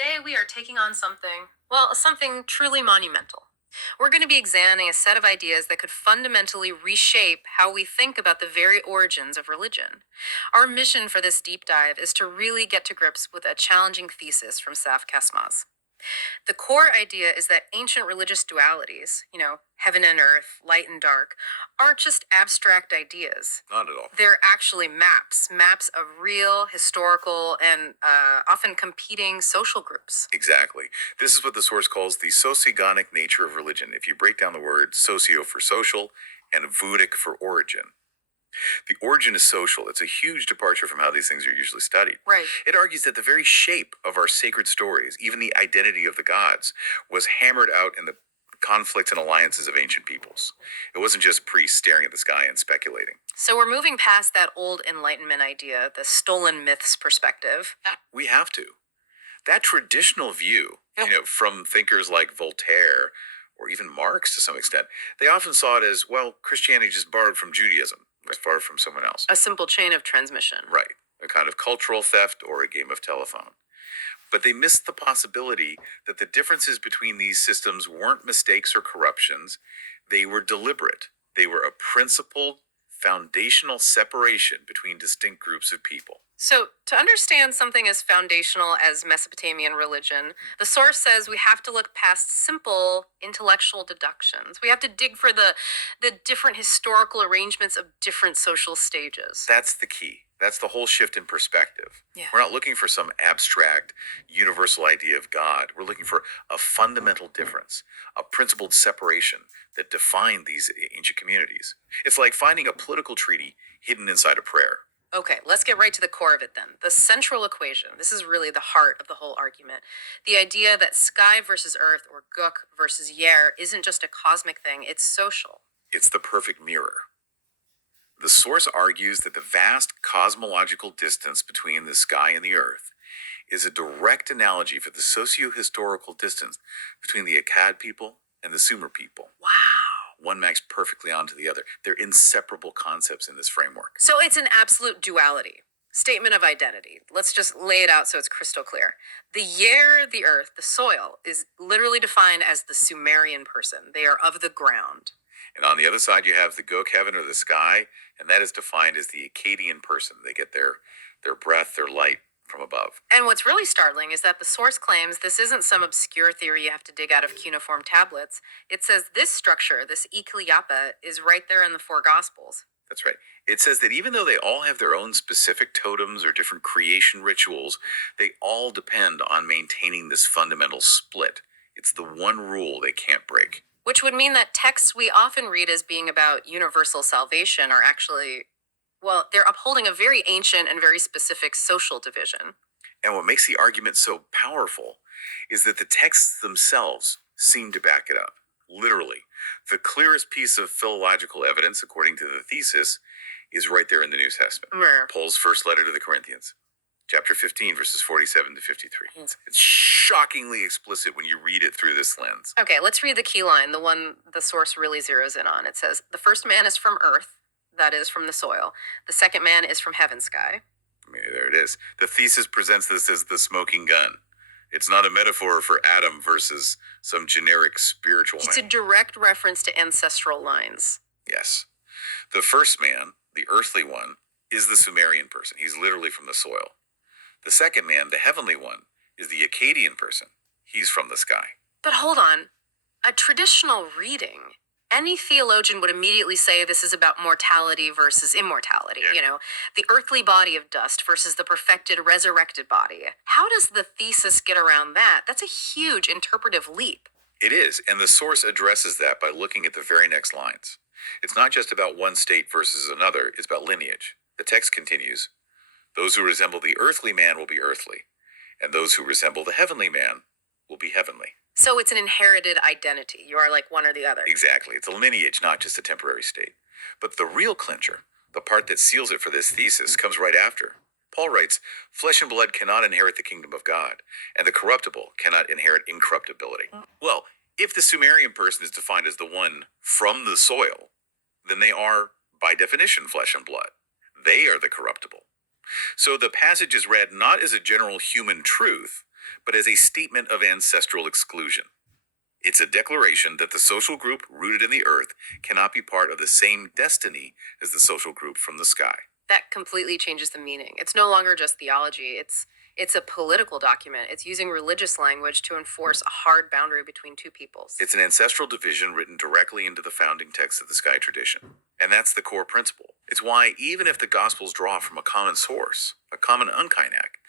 Today we are taking on something truly monumental. We're going to be examining a set of ideas that could fundamentally reshape how we think about the very origins of religion. Our mission for this deep dive is to really get to grips with a challenging thesis from Safa Kaçmaz. The core idea is that ancient religious dualities, heaven and earth, light and dark, aren't just abstract ideas. Not at all. They're actually maps of real, historical, and often competing social groups. Exactly. This is what the source calls the sociogonic nature of religion. If you break down the word socio for social and vedic for origin. The origin is social. It's a huge departure from how these things are usually studied. Right. It argues that the very shape of our sacred stories, even the identity of the gods, was hammered out in the conflicts and alliances of ancient peoples. It wasn't just priests staring at the sky and speculating. So we're moving past that old Enlightenment idea, the stolen myths perspective. We have to. That traditional view, from thinkers like Voltaire or even Marx to some extent, they often saw it as, well, Christianity just borrowed from Judaism, was borrowed from someone else. A simple chain of transmission. Right. A kind of cultural theft or a game of telephone. But they missed the possibility that the differences between these systems weren't mistakes or corruptions. They were deliberate. They were a principled, foundational separation between distinct groups of people. So, to understand something as foundational as Mesopotamian religion, the source says we have to look past simple intellectual deductions. We have to dig for the different historical arrangements of different social stages. That's the key. That's the whole shift in perspective. Yeah. We're not looking for some abstract, universal idea of God. We're looking for a fundamental difference, a principled separation that defined these ancient communities. It's like finding a political treaty hidden inside a prayer. Okay, let's get right to the core of it then. The central equation. This is really the heart of the whole argument. The idea that sky versus earth or guk versus yer isn't just a cosmic thing, it's social. It's the perfect mirror. The source argues that the vast cosmological distance between the sky and the earth is a direct analogy for the socio-historical distance between the Akkad people and the Sumer people. Wow. One maps perfectly onto the other. They're inseparable concepts in this framework. So it's an absolute duality. Statement of identity. Let's just lay it out so it's crystal clear. The yer, the earth, the soil, is literally defined as the Sumerian person. They are of the ground. And on the other side, you have the Gok heaven or the sky, and that is defined as the Akkadian person. They get their breath, their light from above. And what's really startling is that the source claims this isn't some obscure theory you have to dig out of cuneiform tablets. It says this structure, this Ikliapa, is right there in the four Gospels. That's right. It says that even though they all have their own specific totems or different creation rituals, they all depend on maintaining this fundamental split. It's the one rule they can't break. Which would mean that texts we often read as being about universal salvation are actually, well, they're upholding a very ancient and very specific social division. And what makes the argument so powerful is that the texts themselves seem to back it up. Literally, the clearest piece of philological evidence, according to the thesis, is right there in the New Testament. Paul's first letter to the Corinthians, chapter 15, verses 47 to 53. It's shockingly explicit when you read it through this lens. Okay, let's read the key line, the one the source really zeroes in on. It says, the first man is from earth, that is, from the soil. The second man is from heaven sky. There it is. The thesis presents this as the smoking gun. It's not a metaphor for Adam versus some generic spiritual man. It's a direct reference to ancestral lines. Yes. The first man, the earthly one, is the Sumerian person. He's literally from the soil. The second man, the heavenly one, is the Akkadian person. He's from the sky. But hold on. A traditional reading, any theologian would immediately say this is about mortality versus immortality. Yeah. The earthly body of dust versus the perfected resurrected body. How does the thesis get around that? That's a huge interpretive leap. It is, and the source addresses that by looking at the very next lines. It's not just about one state versus another, it's about lineage. The text continues, those who resemble the earthly man will be earthly, and those who resemble the heavenly man will be heavenly. So it's an inherited identity. You are like one or the other. Exactly. It's a lineage, not just a temporary state. But the real clincher, the part that seals it for this thesis, comes right after. Paul writes, flesh and blood cannot inherit the kingdom of God, and the corruptible cannot inherit incorruptibility. Well, if the Sumerian person is defined as the one from the soil, then they are, by definition, flesh and blood. They are the corruptible. So the passage is read not as a general human truth, but as a statement of ancestral exclusion. It's a declaration that the social group rooted in the earth cannot be part of the same destiny as the social group from the sky. That completely changes the meaning. It's no longer just theology. It's a political document. It's using religious language to enforce a hard boundary between two peoples. It's an ancestral division written directly into the founding text of the sky tradition. And that's the core principle. It's why, even if the Gospels draw from a common source, a common Unkainak,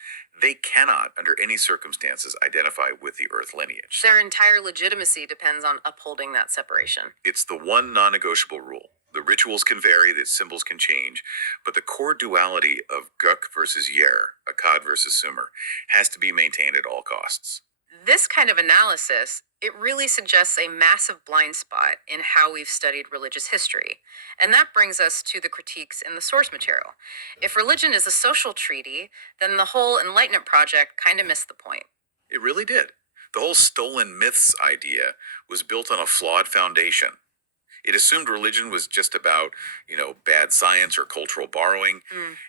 they cannot, under any circumstances, identify with the earth lineage. Their entire legitimacy depends on upholding that separation. It's the one non-negotiable rule. The rituals can vary, the symbols can change, but the core duality of Guk versus Yer, Akkad versus Sumer, has to be maintained at all costs. This kind of analysis, it really suggests a massive blind spot in how we've studied religious history. And that brings us to the critiques in the source material. If religion is a social treaty, then the whole Enlightenment project kind of missed the point. It really did. The whole stolen myths idea was built on a flawed foundation. It assumed religion was just about, bad science or cultural borrowing.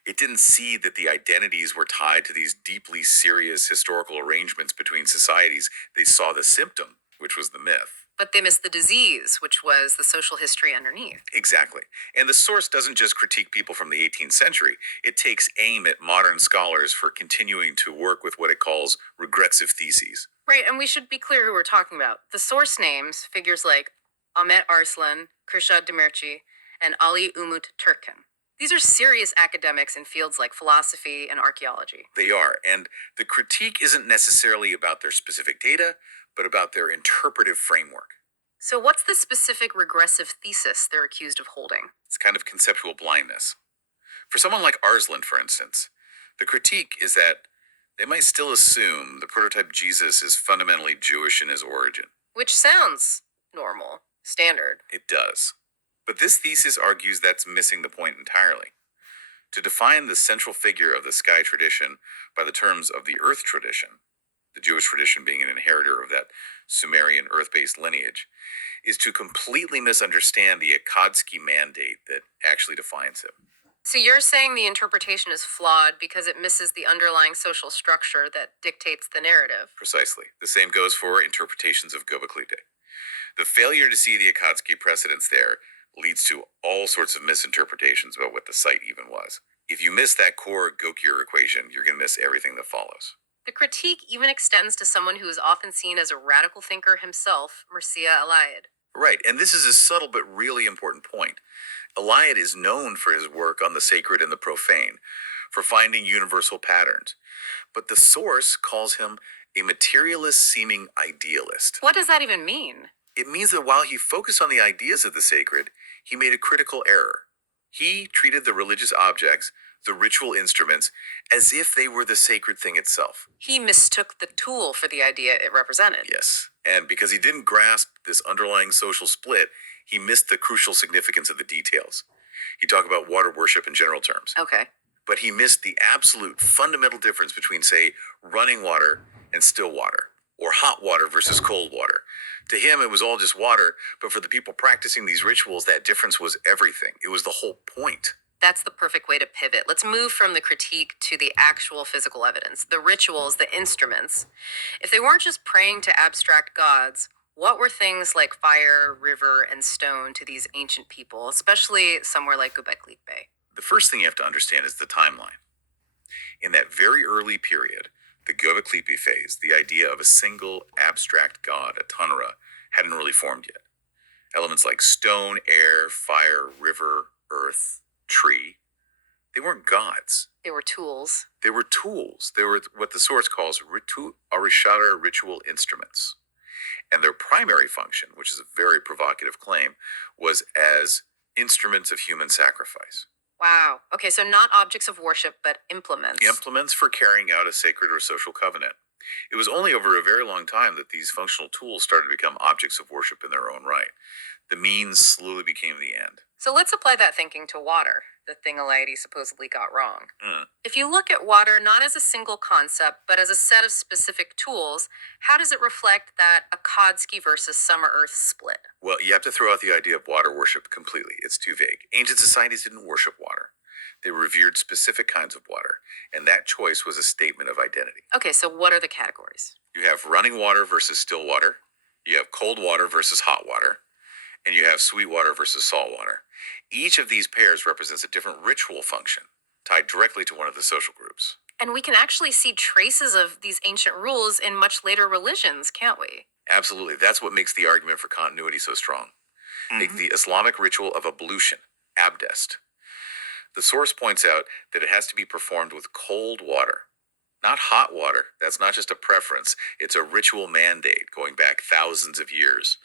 It didn't see that the identities were tied to these deeply serious historical arrangements between societies. They saw the symptom, which was the myth. But they missed the disease, which was the social history underneath. Exactly. And the source doesn't just critique people from the 18th century. It takes aim at modern scholars for continuing to work with what it calls regressive theses. Right, and we should be clear who we're talking about. The source names figures like Ahmet Arslan, Kürşad Demirci, and Ali Umut Turkhan. These are serious academics in fields like philosophy and archaeology. They are, and the critique isn't necessarily about their specific data, but about their interpretive framework. So what's the specific regressive thesis they're accused of holding? It's kind of conceptual blindness. For someone like Arslan, for instance, the critique is that they might still assume the prototype Jesus is fundamentally Jewish in his origin. Which sounds normal, standard. It does. But this thesis argues that's missing the point entirely. To define the central figure of the sky tradition by the terms of the earth tradition, the Jewish tradition being an inheritor of that Sumerian earth-based lineage, is to completely misunderstand the Akkadsky mandate that actually defines him. So you're saying the interpretation is flawed because it misses the underlying social structure that dictates the narrative. Precisely. The same goes for interpretations of Göbekli Tepe. The failure to see the Akkadsky precedents there leads to all sorts of misinterpretations about what the site even was. If you miss that core Gokir equation, you're going to miss everything that follows. The critique even extends to someone who is often seen as a radical thinker himself, Mircea Eliade. Right, and this is a subtle but really important point. Eliade is known for his work on the sacred and the profane, for finding universal patterns. But the source calls him a materialist-seeming idealist. What does that even mean? It means that while he focused on the ideas of the sacred, he made a critical error. He treated the religious objects, the ritual instruments, as if they were the sacred thing itself. He mistook the tool for the idea it represented. Yes, and because he didn't grasp this underlying social split, he missed the crucial significance of the details. He talked about water worship in general terms. Okay. But he missed the absolute fundamental difference between, say, running water and still water, or hot water versus cold water. To him, it was all just water, but for the people practicing these rituals, that difference was everything. It was the whole point. That's the perfect way to pivot. Let's move from the critique to the actual physical evidence, the rituals, the instruments. If they weren't just praying to abstract gods, what were things like fire, river, and stone to these ancient people, especially somewhere like Göbekli Tepe? The first thing you have to understand is the timeline. In that very early period, the Göbekli Tepe phase, the idea of a single abstract god, a Tanrı, hadn't really formed yet. Elements like stone, air, fire, river, earth, tree, they weren't gods. They were tools. They were tools. They were what the source calls arishara ritual instruments. And their primary function, which is a very provocative claim, was as instruments of human sacrifice. Wow. Okay, so not objects of worship, but implements. Implements for carrying out a sacred or social covenant. It was only over a very long time that these functional tools started to become objects of worship in their own right. The means slowly became the end. So let's apply that thinking to water, the thing Eliade supposedly got wrong. Mm. If you look at water not as a single concept, but as a set of specific tools, how does it reflect that Akkadsky versus Summer Earth split? Well, you have to throw out the idea of water worship completely. It's too vague. Ancient societies didn't worship water. They revered specific kinds of water, and that choice was a statement of identity. Okay, so what are the categories? You have running water versus still water, you have cold water versus hot water, and you have sweet water versus salt water. Each of these pairs represents a different ritual function tied directly to one of the social groups. And we can actually see traces of these ancient rules in much later religions, can't we? Absolutely. That's what makes the argument for continuity so strong. Take the Islamic ritual of ablution, abdest. The source points out that it has to be performed with cold water, not hot water. That's not just a preference, it's a ritual mandate going back thousands of years.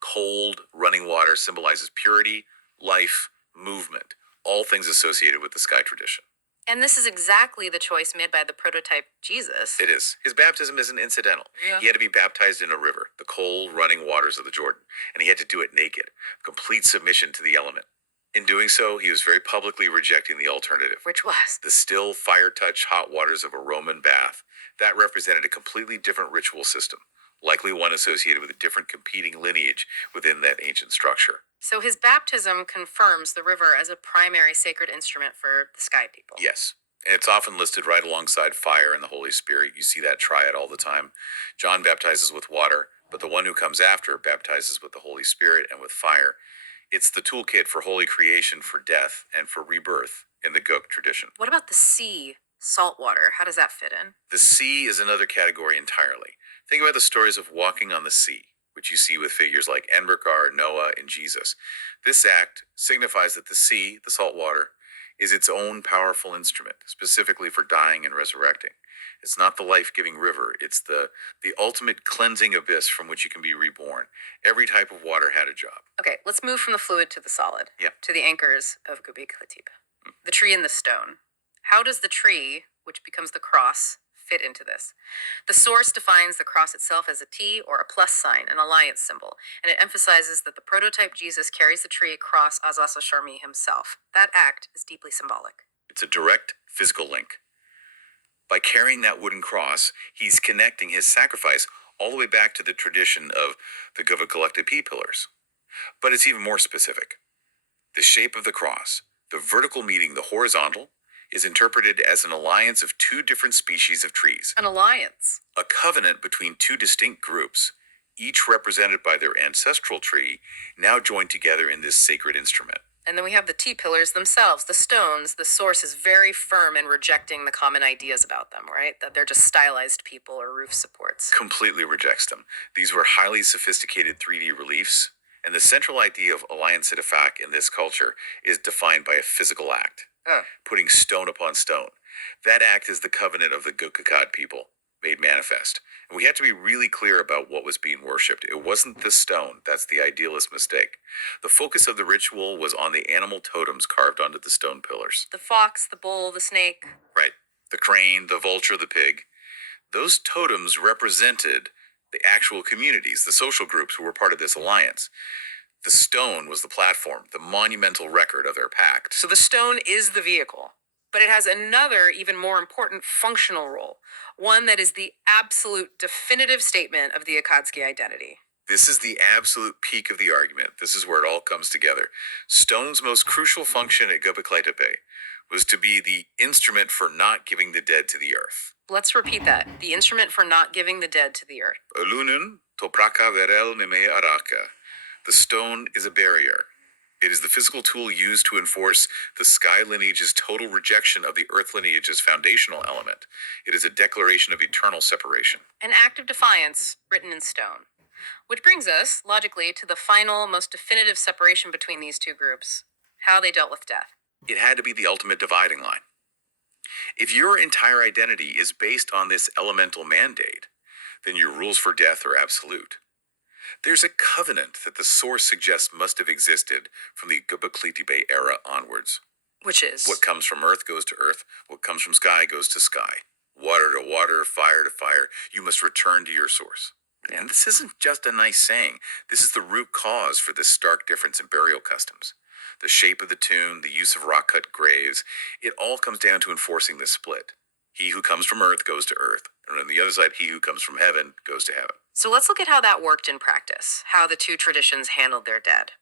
Cold, running water symbolizes purity, life, movement, all things associated with the sky tradition. And this is exactly the choice made by the prototype Jesus. It is. His baptism isn't incidental. Yeah. He had to be baptized in a river, the cold, running waters of the Jordan, and he had to do it naked, complete submission to the element. In doing so, he was very publicly rejecting the alternative. Which was? The still, fire-touched hot waters of a Roman bath. That represented a completely different ritual system, likely one associated with a different competing lineage within that ancient structure. So his baptism confirms the river as a primary sacred instrument for the sky people. Yes. And it's often listed right alongside fire and the Holy Spirit. You see that triad all the time. John baptizes with water, but the one who comes after baptizes with the Holy Spirit and with fire. It's the toolkit for holy creation, for death, and for rebirth in the Guk tradition. What about the sea? Salt water, how does that fit in? The sea is another category entirely. Think about the stories of walking on the sea, which you see with figures like Enberkar, Noah, and Jesus. This act signifies that the sea, the salt water, is its own powerful instrument, specifically for dying and resurrecting. It's not the life-giving river. It's the ultimate cleansing abyss from which you can be reborn. Every type of water had a job. Okay, let's move from the fluid to the solid. Yeah. To the anchors of Göbekli Tepe. The tree and the stone. How does the tree, which becomes the cross, fit into this? The source defines the cross itself as a T or a plus sign, an alliance symbol, and it emphasizes that the prototype Jesus carries the tree across Azasa Sharmi himself. That act is deeply symbolic. It's a direct physical link. By carrying that wooden cross, he's connecting his sacrifice all the way back to the tradition of the Göbekli Tepe pillars. But it's even more specific. The shape of the cross, the vertical meeting the horizontal, is interpreted as an alliance of two different species of trees. An alliance. A covenant between two distinct groups, each represented by their ancestral tree, now joined together in this sacred instrument. And then we have the T-pillars themselves, the stones. The source is very firm in rejecting the common ideas about them, right? That they're just stylized people or roof supports. Completely rejects them. These were highly sophisticated 3D reliefs, and the central idea of alliance itafak in this culture is defined by a physical act, putting stone upon stone. That act is the covenant of the Akkad people, made manifest. And we had to be really clear about what was being worshipped. It wasn't the stone. That's the idealist mistake. The focus of the ritual was on the animal totems carved onto the stone pillars. The fox, the bull, the snake. Right. The crane, the vulture, the pig. Those totems represented the actual communities, the social groups who were part of this alliance. The stone was the platform, the monumental record of their pact. So the stone is the vehicle, but it has another, even more important functional role, one that is the absolute definitive statement of the Akkadsky identity. This is the absolute peak of the argument. This is where it all comes together. Stone's most crucial function at Göbekli Tepe was to be the instrument for not giving the dead to the earth. Let's repeat that. The instrument for not giving the dead to the earth. Ölünün topraka verel neme araka. The stone is a barrier. It is the physical tool used to enforce the sky lineage's total rejection of the earth lineage's foundational element. It is a declaration of eternal separation. An act of defiance written in stone. Which brings us, logically, to the final, most definitive separation between these two groups, how they dealt with death. It had to be the ultimate dividing line. If your entire identity is based on this elemental mandate, then your rules for death are absolute. There's a covenant that the source suggests must have existed from the Göbekli Tepe era onwards. Which is? What comes from earth goes to earth. What comes from sky goes to sky. Water to water, fire to fire. You must return to your source. And this isn't just a nice saying. This is the root cause for this stark difference in burial customs. The shape of the tomb, the use of rock-cut graves, it all comes down to enforcing this split. He who comes from earth goes to earth. And on the other side, he who comes from heaven goes to heaven. So let's look at how that worked in practice, how the two traditions handled their dead.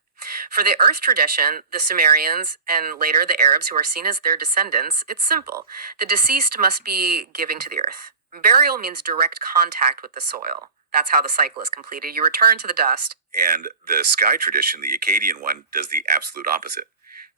For the earth tradition, the Sumerians and later the Arabs who are seen as their descendants, it's simple. The deceased must be giving to the earth. Burial means direct contact with the soil. That's how the cycle is completed. You return to the dust. And the sky tradition, the Akkadian one, does the absolute opposite.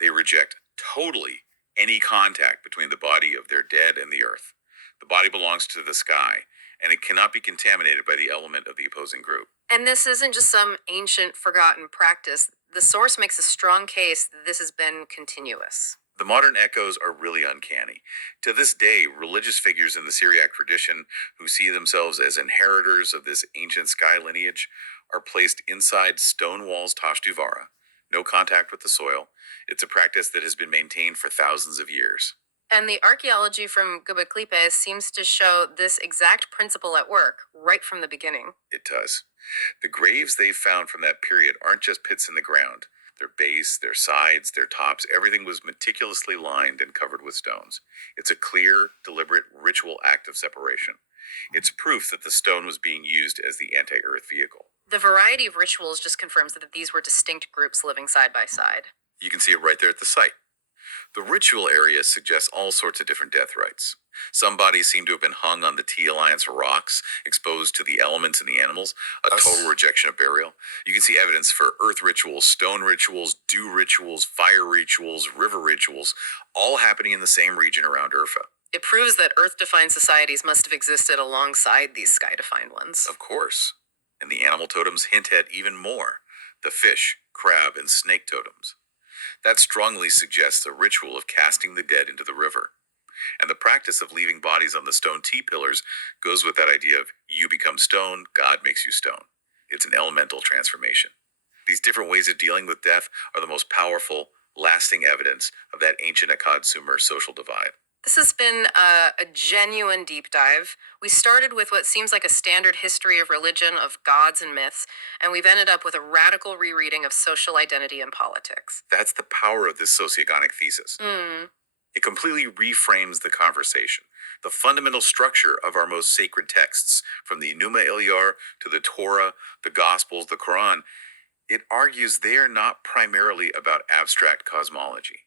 They reject totally any contact between the body of their dead and the earth. The body belongs to the sky, and it cannot be contaminated by the element of the opposing group. And this isn't just some ancient, forgotten practice. The source makes a strong case that this has been continuous. The modern echoes are really uncanny. To this day, religious figures in the Syriac tradition who see themselves as inheritors of this ancient sky lineage are placed inside stone walls Tashduvara, no contact with the soil. It's a practice that has been maintained for thousands of years. And the archaeology from Göbekli seems to show this exact principle at work right from the beginning. It does. The graves they've found from that period aren't just pits in the ground. Their base, their sides, their tops, everything was meticulously lined and covered with stones. It's a clear, deliberate, ritual act of separation. It's proof that the stone was being used as the anti-earth vehicle. The variety of rituals just confirms that these were distinct groups living side by side. You can see it right there at the site. The ritual area suggests all sorts of different death rites. Some bodies seem to have been hung on the T Alliance rocks, exposed to the elements and the animals, a total rejection of burial. You can see evidence for earth rituals, stone rituals, dew rituals, fire rituals, river rituals, all happening in the same region around Urfa. It proves that Earth-defined societies must have existed alongside these sky-defined ones. Of course. And the animal totems hint at even more: the fish, crab, and snake totems. That strongly suggests a ritual of casting the dead into the river. And the practice of leaving bodies on the stone T-pillars goes with that idea of you become stone, God makes you stone. It's an elemental transformation. These different ways of dealing with death are the most powerful, lasting evidence of that ancient Akkad Sumer social divide. This has been a genuine deep dive. We started with what seems like a standard history of religion, of gods and myths, and we've ended up with a radical rereading of social identity and politics. That's the power of this sociogonic thesis. It completely reframes the conversation. The fundamental structure of our most sacred texts, from the Numa Ilyar to the Torah, the Gospels, the Qur'an, it argues they are not primarily about abstract cosmology.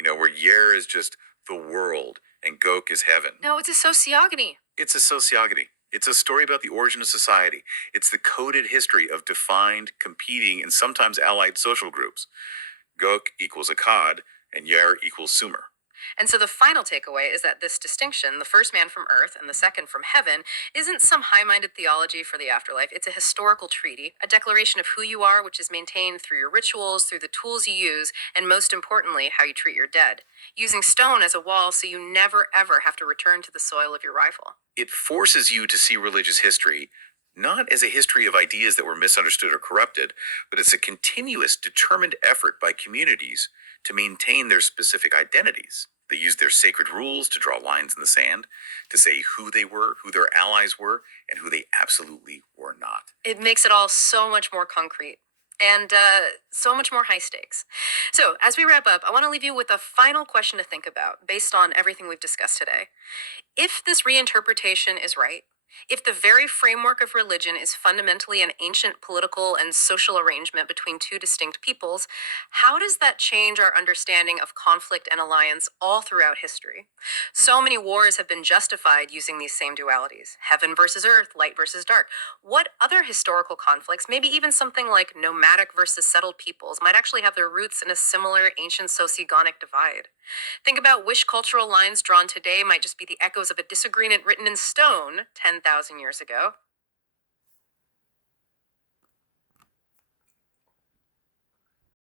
Where Yer is just the world and Gok is heaven. No, it's a sociogony. It's a sociogony. It's a story about the origin of society. It's the coded history of defined, competing, and sometimes allied social groups. Gok equals Akkad, and Yer equals Sumer. And so the final takeaway is that this distinction, the first man from earth and the second from heaven, isn't some high-minded theology for the afterlife. It's a historical treaty, a declaration of who you are, which is maintained through your rituals, through the tools you use, and most importantly, how you treat your dead. Using stone as a wall so you never ever have to return to the soil of your rival. It forces you to see religious history not as a history of ideas that were misunderstood or corrupted, but as a continuous, determined effort by communities to maintain their specific identities. They used their sacred rules to draw lines in the sand, to say who they were, who their allies were, and who they absolutely were not. It makes it all so much more concrete and so much more high stakes. So, as we wrap up, I want to leave you with a final question to think about based on everything we've discussed today. If this reinterpretation is right, if the very framework of religion is fundamentally an ancient political and social arrangement between two distinct peoples, how does that change our understanding of conflict and alliance all throughout history? So many wars have been justified using these same dualities: heaven versus earth, light versus dark. What other historical conflicts, maybe even something like nomadic versus settled peoples, might actually have their roots in a similar ancient sociogonic divide? Think about which cultural lines drawn today might just be the echoes of a disagreement written in stone 10,000 years ago.